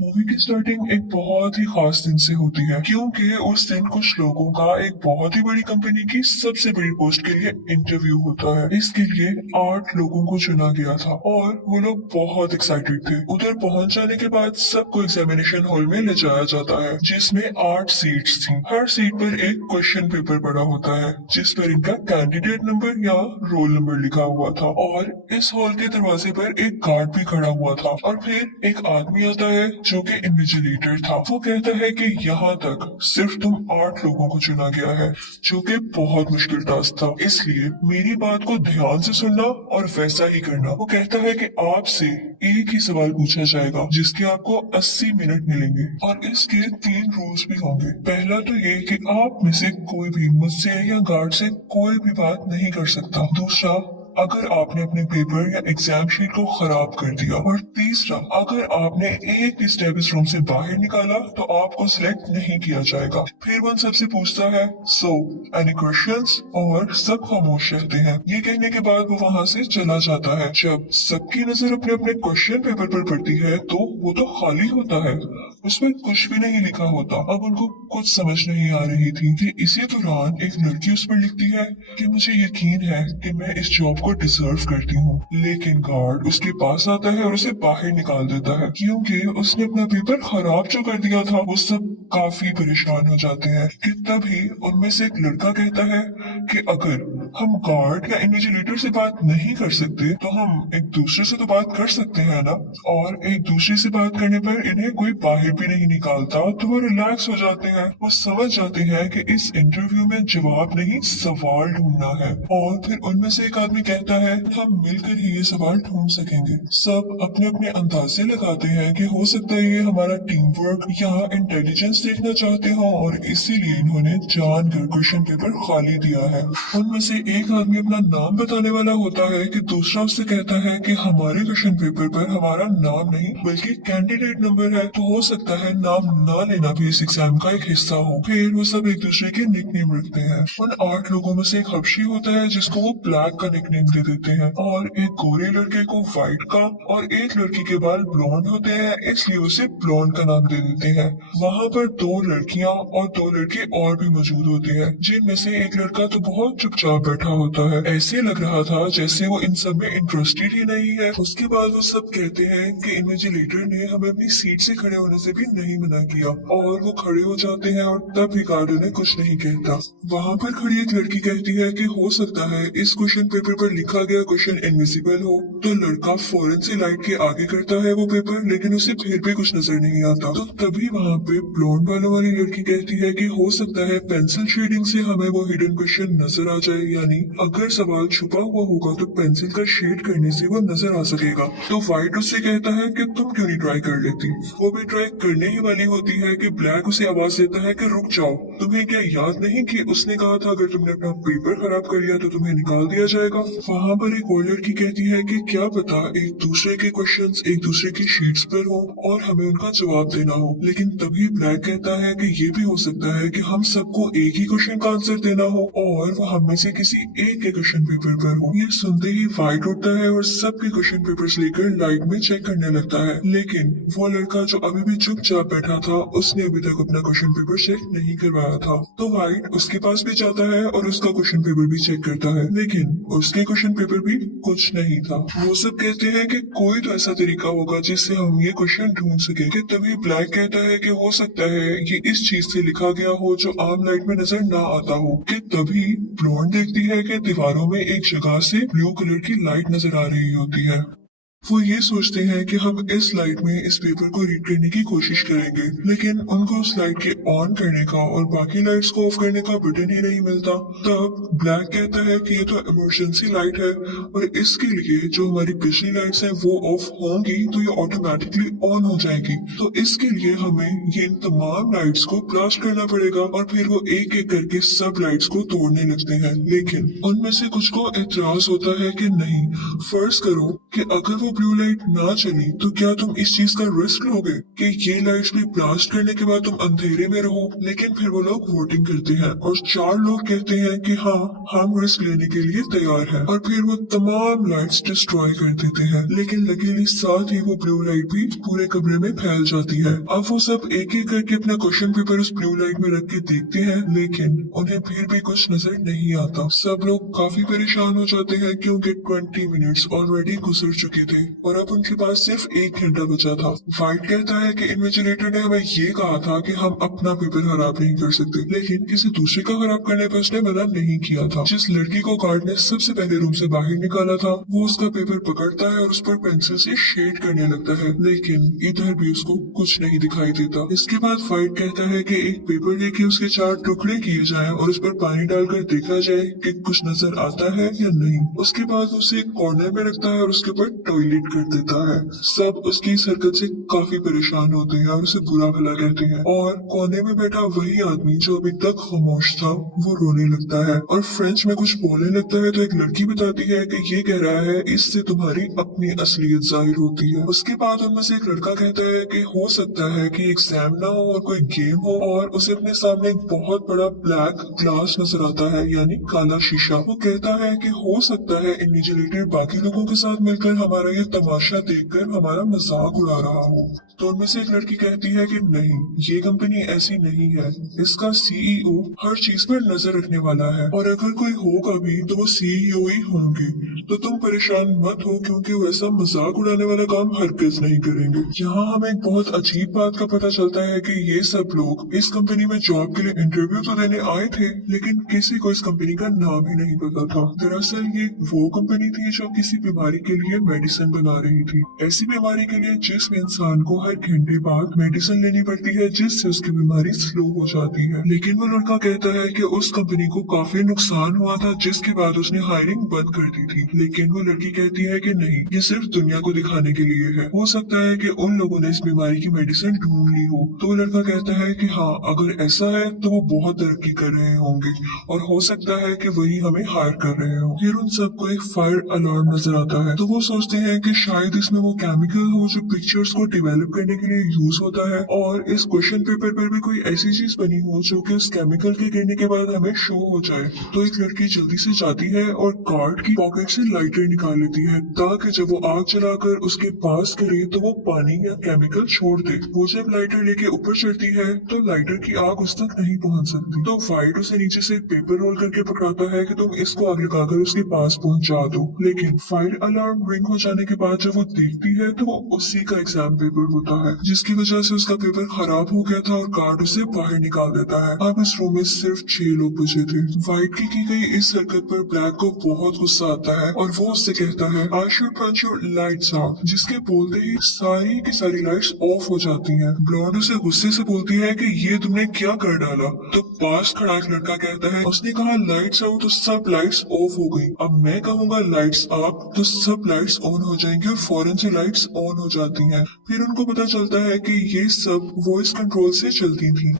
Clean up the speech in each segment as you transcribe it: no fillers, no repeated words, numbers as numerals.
Movie की starting एक बहुत ही खास दिन से होती है क्योंकि उस दिन कुछ लोगों का एक बहुत ही बड़ी कंपनी की सबसे बड़ी पोस्ट के लिए इंटरव्यू होता है। इसके लिए 8 लोगों को चुना गया था और वो लोग बहुत एक्साइटेड थे। उधर पहुंच जाने के बाद सबको एग्जामिनेशन हॉल में ले जाया जाता है जिसमें 8 सीट्स थी। हर सीट पर एक क्वेश्चन पेपर पड़ा होता है जिस पर इनका कैंडिडेट नंबर या रोल नंबर लिखा हुआ था और इस हॉल के दरवाजे पर एक गार्ड भी खड़ा हुआ था और फिर एक आदमी आता है जो कि इन्विजिलेटर था। वो कहता है कि यहाँ तक सिर्फ तुम 8 लोगों को चुना गया है, जो कि बहुत मुश्किल टास्क था, इसलिए मेरी बात को ध्यान से सुनना और वैसा ही करना। वो कहता है कि आपसे एक ही सवाल पूछा जाएगा जिसके आपको 80 मिनट मिलेंगे और इसके 3 रूल्स भी होंगे। पहला तो ये कि आप में से कोई भी मुझसे या गार्ड से कोई भी बात नहीं कर सकता। दूसरा, अगर आपने अपने पेपर या एग्जाम शीट को खराब कर दिया। और तीसरा, अगर आपने एक भी स्टेप इस रूम से बाहर निकाला तो आपको सिलेक्ट नहीं किया जाएगा। फिर वो सबसे पूछता है सो एनी क्वेश्चंस, और सब खामोश रहते हैं। ये कहने के बाद वो वहाँ से चला जाता है। जब सबकी नजर अपने अपने क्वेश्चन पेपर पर पड़ती है तो वो तो खाली होता है, उसमें कुछ भी नहीं लिखा होता। अब उनको कुछ समझ नहीं आ रही थी कि इसी दौरान एक लड़की उस पर लिखती है कि मुझे यकीन है कि मैं इस जॉब को डिजर्व करती हूँ। लेकिन गार्ड उसके पास आता है और उसे बाहर निकाल देता है क्योंकि उसने अपना पेपर खराब जो कर दिया था। वो सब काफी परेशान हो जाते हैं कि तभी उनमें से एक लड़का कहता है कि अगर हम गार्ड या इन्विजिलेटर से बात नहीं कर सकते तो हम एक दूसरे से तो बात कर सकते हैं ना। और एक दूसरे से बात करने पर इन्हें कोई बाहर भी नहीं निकालता तो वो रिलैक्स हो जाते हैं। वो समझ जाते हैं कि इस इंटरव्यू में जवाब नहीं सवाल ढूंढना है। और फिर उनमें से एक आदमी कहता है हम मिलकर ही ये सवाल ढूंढ सकेंगे। सब अपने अपने अंदाजे लगाते हैं कि हो सकता है ये हमारा टीम वर्क या इंटेलिजेंस देखना चाहते हो और इसीलिए इन्होंने जानकर क्वेश्चन पेपर खाली दिया है। उनमें से एक आदमी अपना नाम बताने वाला होता है कि दूसरा उससे कहता है कि हमारे क्वेश्चन पेपर पर हमारा नाम नहीं बल्कि कैंडिडेट नंबर है, तो हो सकता है नाम ना लेना भी इस एग्जाम का एक हिस्सा हो। फिर वो सब एक दूसरे के निकनेम रखते हैं। उन 8 लोगों में से एक हबशी होता है जिसको वो ब्लैक का निकनेम दे देते हैं और एक गोरे लड़के को व्हाइट का, और एक लड़की के बाल ब्लॉन्ड होते हैं इसलिए उसे ब्लॉन्ड का नाम दे देते हैं। वहाँ पर 2 लड़कियां और 2 लड़के और भी मौजूद होते हैं जिनमें से एक लड़का तो बहुत चुपचाप बैठा होता है। ऐसे लग रहा था जैसे वो इन सब में इंटरेस्टेड ही नहीं है। उसके बाद वो सब कहते हैं कि इन्विजिलेटर ने हमें अपनी सीट से खड़े होने से भी नहीं मना किया और वो खड़े हो जाते हैं और तब भी गार्ड उन्हें कुछ नहीं कहता। वहाँ पर खड़ी एक लड़की कहती है कि हो सकता है इस क्वेश्चन पेपर पर लिखा गया क्वेश्चन इनविजिबल हो। तो लड़का फौरन से लाइट के आगे करता है वो पेपर, लेकिन उसे फिर भी कुछ नजर नहीं आता। तो तभी वहाँ पे ब्लॉन्ड बालों वाली लड़की कहती है कि हो सकता है पेंसिल शेडिंग से हमें वो हिडन क्वेश्चन नजर आ जाए, यानी अगर सवाल छुपा हुआ होगा तो पेंसिल का शेड करने से वो नजर आ सकेगा। तो व्हाइट उससे कहता है कि तुम क्यों नहीं ट्राई कर लेती। वो भी ट्राई करने ही वाली होती है कि ब्लैक उसे आवाज देता है कि रुक जाओ, तुम्हें क्या याद नहीं कि उसने कहा था अगर तुमने अपना पेपर खराब कर लिया तो तुम्हें निकाल दिया जाएगा। वहाँ पर एक और लड़की कहती है कि क्या पता एक दूसरे के क्वेश्चंस एक दूसरे की शीट्स पर हो और हमें उनका जवाब देना हो। लेकिन तभी ब्लैक कहता है कि ये भी हो सकता है कि हम सबको एक ही क्वेश्चन का आंसर देना हो और वो हम में से किसी एक के क्वेश्चन पेपर पर हो। ये सुनते ही व्हाइट उठता है और सबके क्वेश्चन पेपर्स लेकर लाइट में चेक करने लगता है। लेकिन वो लड़का जो अभी भी चुपचाप बैठा था उसने अभी तक अपना क्वेश्चन पेपर चेक नहीं करवाया था। तो व्हाइट उसके पास भी जाता है और उसका क्वेश्चन पेपर भी चेक करता है, लेकिन उसके क्वेश्चन पेपर भी कुछ नहीं था। वो सब कहते हैं कि कोई तो ऐसा तरीका होगा जिससे हम ये क्वेश्चन ढूंढ सके। कि तभी ब्लैक कहता है कि हो सकता है ये इस चीज से लिखा गया हो जो आम लाइट में नजर ना आता हो। कि तभी ब्लॉन्ड देखती है कि दीवारों में एक जगह से ब्लू कलर की लाइट नजर आ रही होती है। वो ये सोचते हैं कि हम इस लाइट में इस पेपर को रीड करने की कोशिश करेंगे, लेकिन उनको उस लाइट के ऑन करने का और बाकी लाइट्स को ऑफ करने का बटन ही नहीं मिलता। तब ब्लैक कहता है कि ये तो इमरजेंसी लाइट है और इसके लिए जो हमारी पिछली लाइट्स हैं वो ऑफ होंगी तो ये ऑटोमेटिकली ऑन हो जाएगी। तो इसके लिए हमें ये तमाम लाइट्स को ब्लास्ट करना पड़ेगा। और फिर वो एक एक करके सब लाइट्स को तोड़ने लगते हैं। लेकिन उनमें से कुछ को एतराज होता है कि नहीं, फर्ज करो कि अगर वो वो ब्लू लाइट ना चली तो क्या तुम इस चीज का रिस्क लोगे कि ये लाइट्स भी ब्लास्ट करने के बाद तुम अंधेरे में रहो? लेकिन फिर वो लोग वोटिंग करते हैं और 4 लोग कहते हैं कि हाँ, हम रिस्क लेने के लिए तैयार हैं, और फिर वो तमाम लाइट्स डिस्ट्रॉय कर देते हैं। लेकिन लकीली साथ ही वो ब्लू लाइट भी पूरे कमरे में फैल जाती है। अब वो सब एक एक करके अपना क्वेश्चन पेपर उस ब्लू लाइट में रख के देखते हैं, लेकिन उन्हें फिर भी कुछ नजर नहीं आता। सब लोग काफी परेशान हो जाते हैं क्योंकि 20 मिनट्स ऑलरेडी गुजर चुके थे और अब उनके पास सिर्फ 1 घंटा बचा था। वाइट कहता है कि इन्विजिलेटर ने हमें ये कहा था कि हम अपना पेपर खराब नहीं कर सकते, लेकिन किसी दूसरे का खराब करने पर उसने मना नहीं किया था। जिस लड़की को गार्ड ने सबसे पहले रूम से बाहर निकाला था, वो उसका पेपर पकड़ता है और उस पर पेंसिल से शेड करने लगता है, लेकिन इधर भी उसको कुछ नहीं दिखाई देता। इसके बाद वाइट कहता है कि एक पेपर लेके उसके 4 टुकड़े किए जाएं और उस पर पानी डालकर देखा जाए कि कुछ नजर आता है या नहीं। उसके बाद उसे एक कॉर्नर में रखता है और उसके ऊपर टॉयलेट कर देता है। सब उसकी इस हरकत से काफी परेशान होते हैं और उसे बुरा भला कहते हैं, और कोने में बैठा वही आदमी जो अभी तक खामोश था वो रोने लगता है और फ्रेंच में कुछ बोलने लगता है। तो एक लड़की बताती है कि ये कह रहा है इससे तुम्हारी अपनी असलियत जाहिर होती है। उसके बाद उनमें से एक लड़का कहता है कि हो सकता है कि एग्जाम ना हो और कोई गेम हो, और उसे अपने सामने एक बहुत बड़ा ब्लैक ग्लास नजर आता है, यानी काला शीशा। वो कहता है कि हो सकता है इन्विजिलेटर बाकी लोगों के साथ मिलकर हमारा ये तमाशा देखकर हमारा मजाक उड़ा रहा हो। तो उनमें से एक लड़की कहती है कि नहीं, ये कंपनी ऐसी नहीं है, इसका सीईओ हर चीज पर नजर रखने वाला है, और अगर कोई होगा भी तो वो सीईओ ही होंगे। तो तुम परेशान मत हो क्योंकि वो ऐसा मजाक उड़ाने वाला काम हरगिज नहीं करेंगे। यहाँ हमें एक बहुत अजीब बात का पता चलता है कि ये सब लोग इस कंपनी में जॉब के लिए इंटरव्यू तो देने आए थे, लेकिन किसी को इस कंपनी का नाम ही नहीं पता था। दरअसल ये वो कंपनी थी जो किसी बीमारी के लिए मेडिसिन बना रही थी, ऐसी बीमारी के लिए जिसमें इंसान को हर घंटे बाद मेडिसिन लेनी पड़ती है जिससे उसकी बीमारी स्लो हो जाती है। लेकिन वो लड़का कहता है कि उस कंपनी को काफी नुकसान हुआ था जिसके बाद उसने हायरिंग बंद कर दी थी। लेकिन वो लड़की कहती है कि नहीं, ये सिर्फ दुनिया को दिखाने के लिए है, हो सकता है कि उन लोगों ने इस बीमारी की मेडिसिन ढूंढ ली हो। तो वो लड़का कहता है कि हाँ, अगर ऐसा है तो वो बहुत तरक्की कर रहे होंगे और हो सकता है कि वही हमें हायर कर रहे हो। फिर उन सबको एक फायर अलार्म नजर आता है, तो वो सोचते हैं कि शायद इसमें वो केमिकल हो जो पिक्चर्स को डेवलप करने के लिए यूज होता है, और इस क्वेश्चन पेपर पर भी कोई ऐसी चीज बनी हो जो कि उस केमिकल के गिरने के बाद हमें शो हो जाए। तो एक लड़की जल्दी से जाती है और कार्ड की पॉकेट से लाइटर निकाल लेती है ताकि जब वो आग जलाकर उसके पास करे तो वो पानी या केमिकल छोड़ दे। वो जब लाइटर लेके ऊपर चढ़ती है तो लाइटर की आग उस तक नहीं पहुंच सकती। तो वाइट उसे नीचे से एक पेपर रोल करके पकड़ाता है कि तुम इसको आग लगाकर उसके पास पहुंचा दो। लेकिन फायर अलार्म रिंग हो जाने के बाद जब वो देखती है तो वो उसी का एग्जाम पेपर होता है, जिसकी वजह से उसका पेपर खराब हो गया था और गार्ड उसे बाहर निकाल देता है। अब इस रूम में सिर्फ 6 लोग बचे थे। वाइट की गई इस हरकत पर ब्लैक को बहुत गुस्सा आता है और वो उससे कहता है I should punch your lights out, जिसके बोलते ही सारी की सारी लाइट्स ऑफ हो जाती हैं। ब्लॉन्ड उसे गुस्से से बोलती है कि ये तुमने क्या कर डाला। तो पास खड़ा एक लड़का कहता है उसने कहा लाइट्स आउट तो सब लाइट्स ऑफ हो गई, अब मैं कहूंगा लाइट्स अप तो सब लाइट्स ऑन हो जाएंगी, और फौरन से लाइट्स ऑन हो जाती हैं। फिर उनको पता चलता है कि ये सब वॉइस कंट्रोल से चलती थी,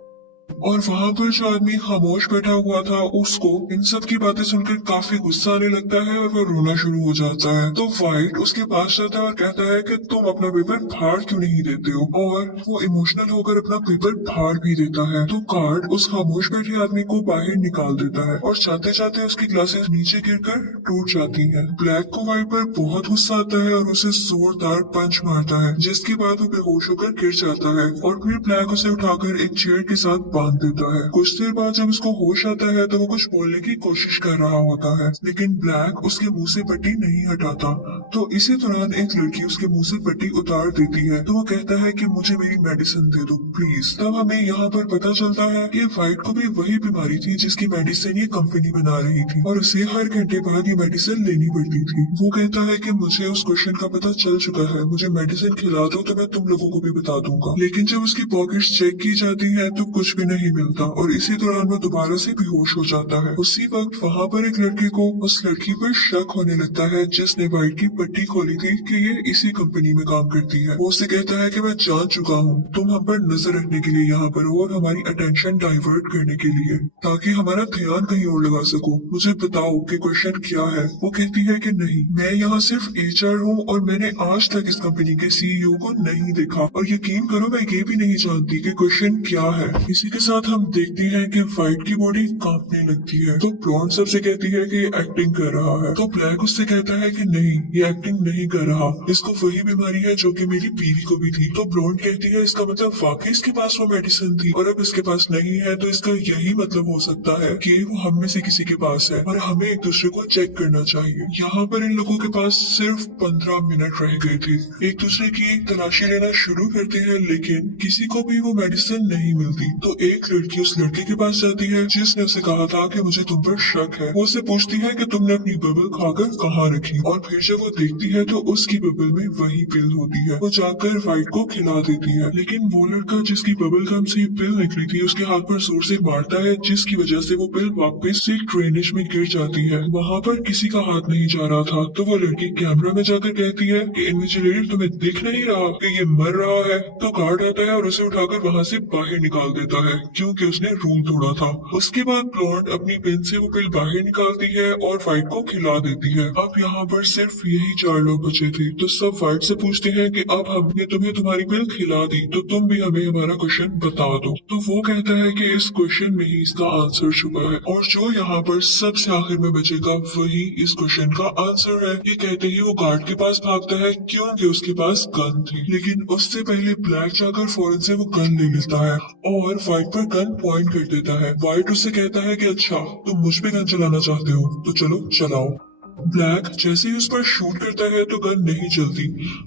और वहाँ पर जो आदमी खामोश बैठा हुआ था उसको इन सब की बातें सुनकर काफी गुस्सा आने लगता है और वो रोना शुरू हो जाता है। तो वाइट उसके पास जाता है और कहता है कि तुम अपना पेपर फाड़ क्यों नहीं देते हो, और वो इमोशनल होकर अपना पेपर फाड़ भी देता है। तो कार्ड उस खामोश बैठे आदमी को बाहर निकाल देता है और जाते जाते उसकी ग्लासेस नीचे गिरकर टूट जाती है। ब्लैक को वाइट पर बहुत गुस्सा आता है और उसे जोरदार पंच मारता है, जिसके बाद वो बेहोश होकर गिर जाता है और फिर ब्लैक उसे उठाकर एक चेयर के साथ बांध देता है। कुछ देर बाद जब उसको होश आता है तो वो कुछ बोलने की कोशिश कर रहा होता है, लेकिन ब्लैक उसके मुंह से पट्टी नहीं हटाता। तो इसी दौरान एक लड़की उसके मुंह से पट्टी उतार देती है, तो वो कहता है कि मुझे मेरी मेडिसिन दे दो प्लीज। तब हमें यहाँ पर पता चलता है कि वाइट को भी वही बीमारी थी जिसकी मेडिसिन ये कंपनी बना रही थी, और उसे हर घंटे बाद ये मेडिसिन लेनी पड़ती थी। वो कहता है कि मुझे उस क्वेश्चन का पता चल चुका है, मुझे मेडिसिन खिला दो तो मैं तुम लोगों को भी बता दूंगा। लेकिन जब उसकी पॉकेट्स चेक की जाती है तो कुछ भी नहीं नहीं मिलता और इसी दौरान वो दोबारा से बेहोश हो जाता है। उसी वक्त वहाँ पर एक लड़के को उस लड़की पर शक होने लगता है जिसने वाइट की पट्टी खोली थी कि ये इसी कंपनी में काम करती है। वो उससे कहता है कि मैं जान चुका हूँ, तुम हम पर नजर रखने के लिए यहाँ पर हो और हमारी अटेंशन डाइवर्ट करने के लिए, ताकि हमारा ध्यान कहीं और लगा सको। मुझे बताओ कि क्वेश्चन क्या है। वो कहती है कि नहीं, मैं यहाँ सिर्फ एचआर हूँ और मैंने आज तक इस कंपनी के सीईओ को नहीं देखा और यकीन करो मैं ये भी नहीं जानती कि क्वेश्चन क्या है। इसी के साथ हम देखते हैं कि वाइट की बॉडी कांपने लगती है तो ब्लॉन्ड सबसे कहती है कि एक्टिंग कर रहा है। तो ब्लैक उससे कहता है कि नहीं, ये एक्टिंग नहीं कर रहा, इसको वही बीमारी है जो कि मेरी बीवी को भी थी। तो ब्लॉन्ड कहती है इसका मतलब वाकई इसके पास वो मेडिसिन थी और अब इसके पास नहीं है, तो इसका यही मतलब हो सकता है कि वो हम में से किसी के पास है और हमें एक दूसरे को चेक करना चाहिए। यहाँ पर इन लोगों के पास सिर्फ 15 मिनट रह गए थे। एक दूसरे की तलाशी लेना शुरू करते हैं लेकिन किसी को भी वो मेडिसिन नहीं मिलती। तो एक लड़की उस लड़के के पास जाती है जिसने उसे कहा था कि मुझे तुम पर शक है। वो उसे पूछती है कि तुमने अपनी बबल खाकर कहाँ रखी, और फिर जब वो देखती है तो उसकी बबल में वही पिल होती है। वो जाकर वाइट को खिला देती है, लेकिन वो लड़का जिसकी बबल गम से पिल निकली थी उसके हाथ पर जोर से मारता है जिसकी वजह से वो पिल वापस से ड्रेनेज में गिर जाती है। वहाँ पर किसी का हाथ नहीं जा रहा था तो वो लड़की कैमरा में जाकर कहती है कि इन्विजिलेटर तुम्हें दिख नहीं रहा कि ये मर रहा है। तो गार्ड आता है और उसे उठाकर वहाँ से बाहर निकाल देता है क्योंकि उसने रूल तोड़ा था। उसके बाद ब्लॉन्ड अपनी पेन से वो पिल बाहर निकालती है और वाइट को खिला देती है। अब यहाँ पर सिर्फ यही 4 लोग बचे थे तो सब वाइट से पूछते हैं कि अब हमने तुम्हें तुम्हारी पिल खिला दी तो तुम भी हमें हमारा क्वेश्चन बता दो। तो वो कहता है कि इस क्वेश्चन में ही इसका आंसर छुपा है और जो यहाँ पर सबसे आखिर में बचेगा वही इस क्वेश्चन का आंसर है। ये कहते ही वो गार्ड के पास भागता है क्योंकि उसके पास गन थी, लेकिन उससे पहले ब्लैक जाकर फौरन से वो गन ले लेता है और वाइट पर गन पॉइंट कर देता है। वाइट उससे कहता है कि अच्छा तुम मुझ पे गन चलाना चाहते हो तो चलो चलाओ। ब्लैक जैसे ही उस पर शूट करता है तो गन नहीं चलती।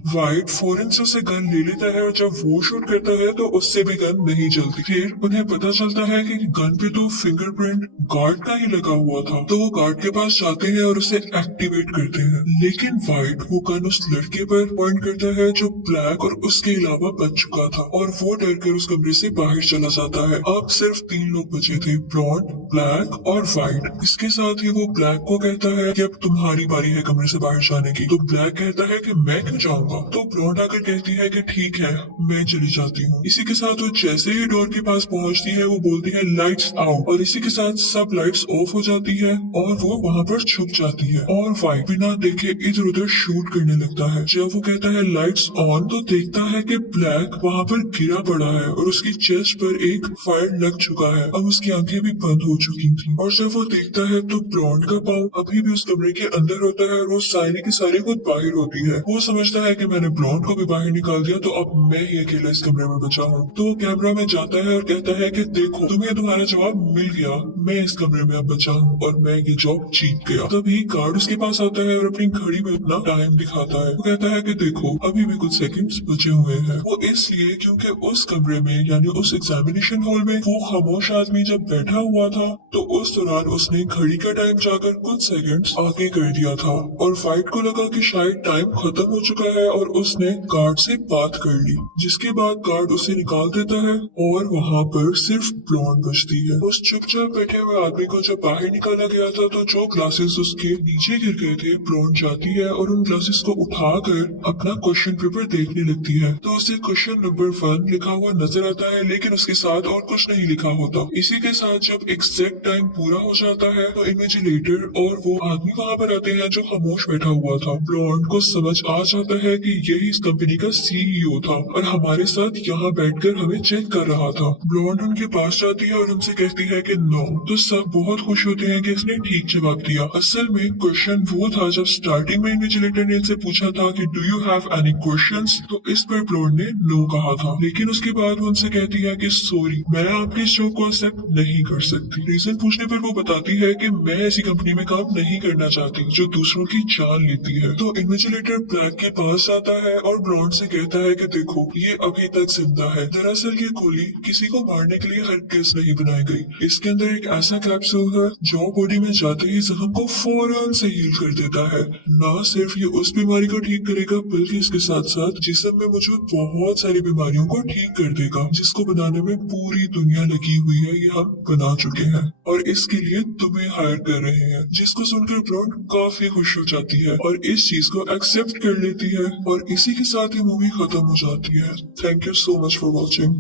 वाइट फौरन से उसे गन ले लेता है और जब वो शूट करता है तो उससे भी गन नहीं चलती। फिर उन्हें पता चलता है कि गन पे तो फिंगरप्रिंट गार्ड का ही लगा हुआ था। तो वो गार्ड के पास जाते हैं और उसे एक्टिवेट करते हैं, लेकिन वाइट वो गन उस लड़के पर पॉइंट करता है जो ब्लैक और उसके अलावा बच चुका था और वो डर कर उस कमरे से बाहर चला जाता है। अब सिर्फ 3 लोग बचे थे, ब्लॉन्ड, ब्लैक और वाइट। इसके साथ ही वो ब्लैक को कहता है कि अब तुम्हारी बारी है कमरे से बाहर जाने की। तो ब्लैक कहता है कि मैं क्यों जाऊंगा। तो ब्लॉन्ड आकर कहती है कि ठीक है मैं चली जाती हूँ। इसी के साथ वो जैसे ही डोर के पास पहुंचती है वो बोलती है लाइट्स आउट और इसी के साथ सब लाइट्स ऑफ हो जाती है और वो वहाँ पर छुप जाती है और वाइट बिना देखे इधर उधर शूट करने लगता है। जब वो कहता है लाइट्स ऑन तो देखता है कि ब्लैक वहाँ पर गिरा पड़ा है और उसकी चेस्ट पर एक फायर लग चुका है। अब उसकी आंखें भी बंद हो चुकी थी और जब वो देखता है तो ब्लॉन्ड का पाँव अभी भी उस कमरे के अंदर होता है और वो सारी की सारी खुद बाहर होती है। वो समझता है कि मैंने ब्लॉन्ड को भी बाहर निकाल दिया तो अब मैं ही अकेला इस कमरे में बचा हूँ। तो वो कैमरा में जाता है और कहता है कि देखो तुम्हें तुम्हारा जवाब मिल गया, मैं इस कमरे में अब बचा हूँ और मैं ये जॉब जीत गया। तभी गार्ड उसके पास आता है और अपनी घड़ी में अपना टाइम दिखाता है। वो कहता है कि देखो अभी भी कुछ सेकंड्स बचे हुए हैं। वो इसलिए क्योंकि उस कमरे में यानी उस एग्जामिनेशन हॉल में वो खामोश आदमी जब बैठा हुआ था तो उस दौरान उसने घड़ी का टाइम जाकर कुछ सेकंड्स आगे कर दिया था और फाइट को लगा कि शायद टाइम खत्म हो चुका है और उसने गार्ड से बात कर ली, जिसके बाद गार्ड उसे निकाल देता है और वहाँ पर सिर्फ ब्लॉन्ड बचती है। उस चुपचाप बैठे हुए आदमी को जब बाहर निकाला गया था तो जो ग्लासेस उसके नीचे गिर गए थे, ब्लॉन्ड जाती है और उन ग्लासेस को उठाकर अपना क्वेश्चन पेपर देखने लगती है तो उसे क्वेश्चन नंबर 1 लिखा हुआ नजर आता है लेकिन उसके साथ और कुछ नहीं लिखा होता। इसी के साथ जब एग्जैक्ट टाइम पूरा हो जाता है तो इन्विजिलेटर और वो आदमी वहाँ पर आते हैं जो खामोश बैठा हुआ था। ब्लॉन्ड को समझ आ जाता है कि यही इस कंपनी का सीईओ था और हमारे साथ यहाँ बैठकर हमें चेक कर रहा था। ब्लॉन्ड उनके पास जाती है और उनसे कहती है कि नो। तो सब बहुत खुश होते हैं कि इसने ठीक जवाब दिया। असल में क्वेश्चन वो था जब स्टार्टिंग में इन्विजिलेटर ने इनसे पूछा था कि do you have any questions, तो इस पर ब्लॉन्ड ने नो कहा था, लेकिन उसके बाद वो उनसे कहती है कि सॉरी मैं आपकी इस जॉब को एक्सेप्ट नहीं कर सकती। रीजन पूछने पर वो बताती है कि मैं ऐसी कंपनी में काम नहीं करना चाहती जो दूसरों की जान लेती है। तो इन्विजिलेटर ब्लैक के पास आता है और ब्लॉन्ड से कहता है कि देखो ये अभी तक जिंदा है। दरअसल ये गोली किसी को मारने के लिए हरगिज नहीं बनाई गई, इसके अंदर एक ऐसा कैप्सूल है जो बॉडी में जाते ही जख्म को फौरन से हील कर देता है। न सिर्फ ये उस बीमारी को ठीक करेगा बल्कि इसके साथ साथ जिस्म में मौजूद बहुत सारी बीमारियों को ठीक कर देगा, जिसको बनाने में पूरी दुनिया लगी हुई है। ये हम बना चुके हैं और इसके लिए तुम्हें हायर कर रहे हैं। जिसको सुनकर ब्रॉन्ड काफी खुश हो जाती है और इस चीज को एक्सेप्ट कर लेती है और इसी के साथ ही मूवी खत्म हो जाती है। Thank you so much for watching.